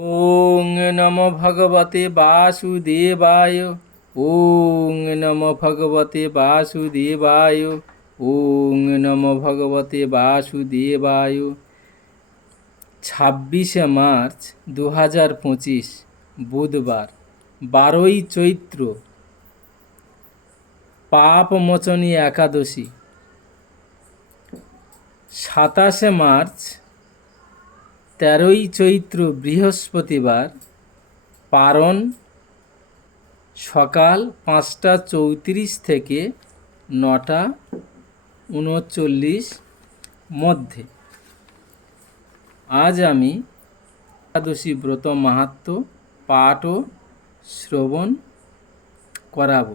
ওং নম ভগবতে বাসুদেবায়। ওং নম ভগবতে বাসুদেবায়। ওং নম ভগবতে বাসুদেবায়। ছাব্বিশে মার্চ দু হাজার পঁচিশ, বুধবার, বারোই চৈত্র পাপ মোচনী একাদশী। সাতাশে মার্চ তেরোই চৈত্র বৃহস্পতিবার পারণ সকাল পাঁচটা চৌত্রিশ থেকে নটা উনচল্লিশ মধ্যে। আজ আমি একাদশী ব্রত মাহাত্ম পাঠ ও শ্রবণ করাবো।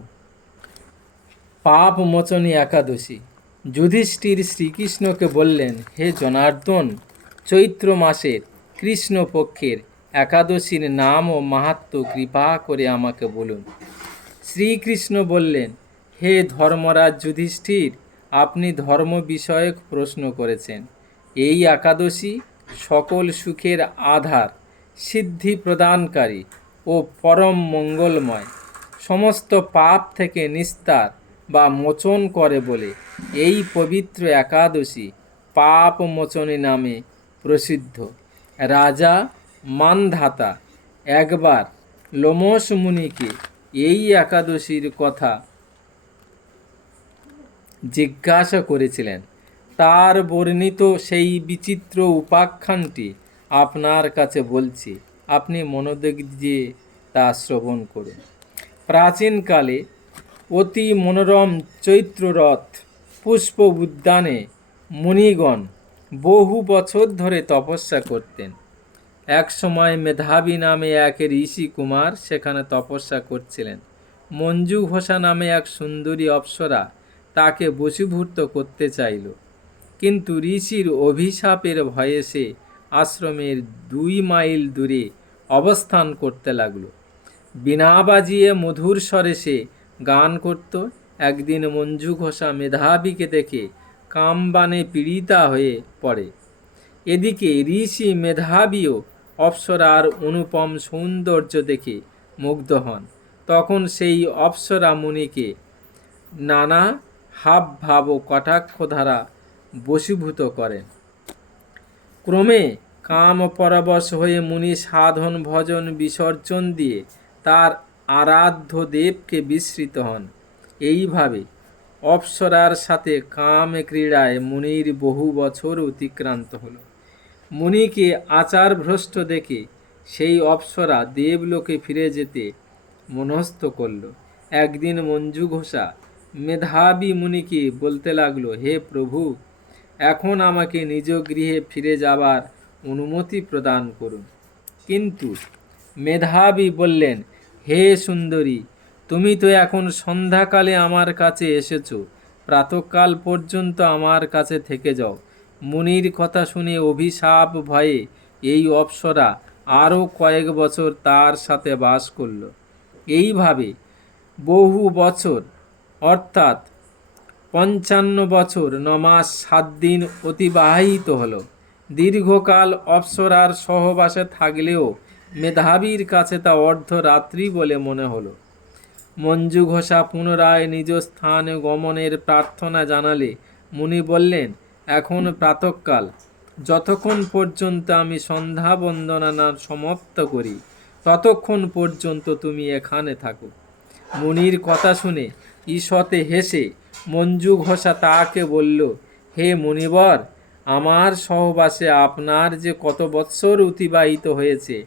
পাপ মোচনী একাদশী। যুধিষ্ঠির শ্রীকৃষ্ণকে বললেন, হে জনার্দন চৈত্র মাসের কৃষ্ণপক্ষের একাদশীর নাম ও মাহাত্ম কৃপা করে আমাকে বলুন। শ্রীকৃষ্ণ বললেন, হে ধর্মরাজ যুধিষ্ঠির, আপনি ধর্ম বিষয়ক প্রশ্ন করেছেন। এই একাদশী সকল সুখের আধার, সিদ্ধি প্রদানকারী ও পরম মঙ্গলময়। সমস্ত পাপ থেকে নিস্তার বা মোচন করে বলে এই পবিত্র একাদশী পাপ মোচনী নামে প্রসিদ্ধ। রাজা মানধাতা একবার লোমস মুনিকে এই একাদশীর কথা জিজ্ঞাসা করেছিলেন। তার বর্ণিত সেই বিচিত্র উপাখ্যানটি আপনার কাছে বলছি, আপনি মনোযোগ দিয়ে তা শ্রবণ করুন। প্রাচীনকালে অতি মনোরম চৈত্ররথ পুষ্প উদ্যানে মুনিগণ বহু বছর ধরে তপস্যা করতেন। এক সময় মেধাবী নামে এক ঋষি কুমার সেখানে তপস্যা করছিলেন। মঞ্জু ঘোষা নামে এক সুন্দরী অপ্সরা তাকে বশীভূত করতে চাইল। কিন্তু ঋষির অভিশাপের ভয়ে সে আশ্রমের দুই মাইল দূরে অবস্থান করতে লাগল। বিনা বাজিয়ে মধুর স্বরে সে গান করত। একদিন মঞ্জু ঘোষা মেধাবীকে দেখে কামবানে পীড়িতা হয়ে পড়ে। এদিকে ঋষি মেধাবীও অপ্সরার অনুপম সৌন্দর্য দেখে মুগ্ধ হন। তখন সেই অপ্সরা মুনিকে নানা হাব ভাব ও কটাক্ষ দ্বারা বশীভূত করেন। ক্রমে কাম পরবশ হয়ে মুনি সাধন, ভজন, বিসর্জন দিয়ে তার আরাধ্য দেবকে বিস্মৃত হন। এইভাবে অপ্সরার সাথে কাম ক্রীড়ায় মুনির বহু বছর অতিক্রান্ত হলো। মুনিকে আচার ভ্রষ্ট দেখে সেই অপ্সরা দেবলোকে ফিরে যেতে মনস্থ করল। একদিন মঞ্জু ঘোষা মেধাবী মুনিকে বলতে লাগল, হে প্রভু, এখন আমাকে নিজ গৃহে ফিরে যাবার অনুমতি প্রদান করুন। কিন্তু মেধাবী বললেন, হে সুন্দরী তুমি তো এখন সন্ধ্যাকালে আমার কাছে এসেছ, প্রাতকাল পর্যন্ত আমার কাছে থেকে যাও। মুনির কথা শুনে অভিশাপ ভয়ে এই অপ্সরা আরও কয়েক বছর তার সাথে বাস করল। এইভাবে বহু বছর, অর্থাৎ পঞ্চান্ন বছর নমাস সাত দিন অতিবাহিত হলো। দীর্ঘকাল অপ্সরার সহবাসে থাকলেও মেধাবীর কাছে তা অর্ধরাত্রি বলে মনে হলো। মঞ্জু ঘোষা পুনরায় নিজ স্থানে গমনের প্রার্থনা জানালে। মুনি বললেন, এখন প্রাতকাল। যতক্ষণ পর্যন্ত আমি সন্ধ্যা বন্দনা না সমাপ্ত করি, ততক্ষণ পর্যন্ত তুমি এখানে থাকো। মুনির কথা শুনে ঈষতে হেসে মঞ্জু ঘোষা তাকে বলল, হে মুনিবর, আমার সহবাসে আপনার যে কত বৎসর অতিবাহিত হয়েছে,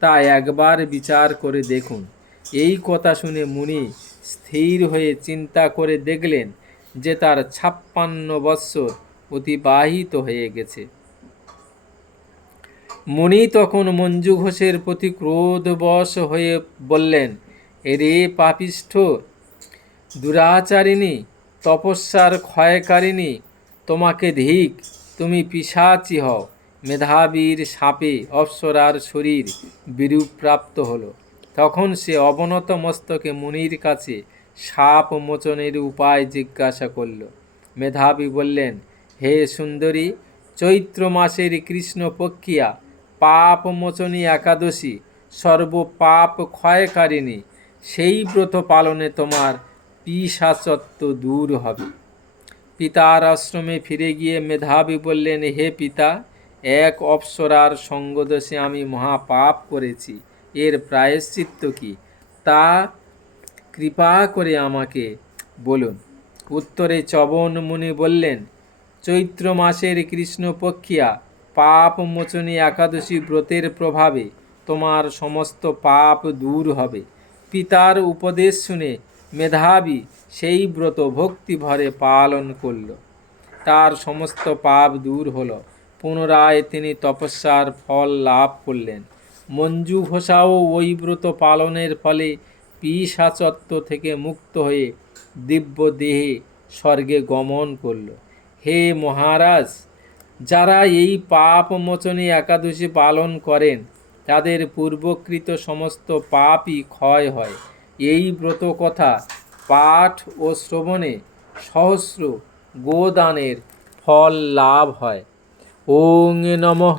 তা একবার বিচার করে দেখুন। এই কথা শুনে মুনি স্থির হয়ে চিন্তা করে দেখলেন যে তার ছাপ্পান্ন বৎসর অতিবাহিত হয়ে গেছে। মুনি তখন মঞ্জু ঘোষের প্রতি ক্রোধবশ হয়ে বললেন রে পাপিষ্ঠ, দুরাচারিণী, তপস্যার ক্ষয়কারিণী, তোমাকে ধিক, তুমি পিসাচি হও। মেধাবীর সাপে অপ্সরার শরীর বিরূপ প্রাপ্ত হলো। তখন সে অবনত মস্তকে মুনির কাছে সাপ মোচনের উপায় জিজ্ঞাসা করল। মেধাবী বললেন, হে সুন্দরী, চৈত্র মাসের কৃষ্ণপক্ষিয়া পাপ মোচনী একাদশী সর্ব পাপ ক্ষয়কারিণী, সেই ব্রত পালনে তোমার পিসাচত্ব দূর হবে। পিতার আশ্রমে ফিরে গিয়ে মেধাবী বললেন, হে পিতা, এক অপ্সরার সঙ্গদোষে আমি মহাপাপ করেছি। এর প্রায়শ্চিত্ত কি? তা কৃপা করে আমাকে বলুন। উত্তরে চবন মুনি বললেন, চৈত্র মাসের কৃষ্ণপক্ষিয়া, পাপ মোচনী একাদশী ব্রতের প্রভাবে তোমার সমস্ত পাপ দূর হবে। পিতার উপদেশ শুনে মেধাবী সেই ব্রত ভক্তি ভরে পালন করল। তার সমস্ত পাপ দূর হলো। পুনরায় তিনি তপস্যার ফল লাভ করলেন। মঞ্জু ঘোষাও ওই ব্রত পালনের ফলে পিসাচত্ব থেকে মুক্ত হয়ে দিব্য দেহে স্বর্গে গমন করল। হে মহারাজ, যারা এই পাপ মোচনী একাদশী পালন করেন, তাদের পূর্বকৃত সমস্ত পাপই ক্ষয় হয়। এই ব্রত কথা পাঠ ও শ্রবণে সহস্র গোদানের ফল লাভ হয়। ওং নমঃ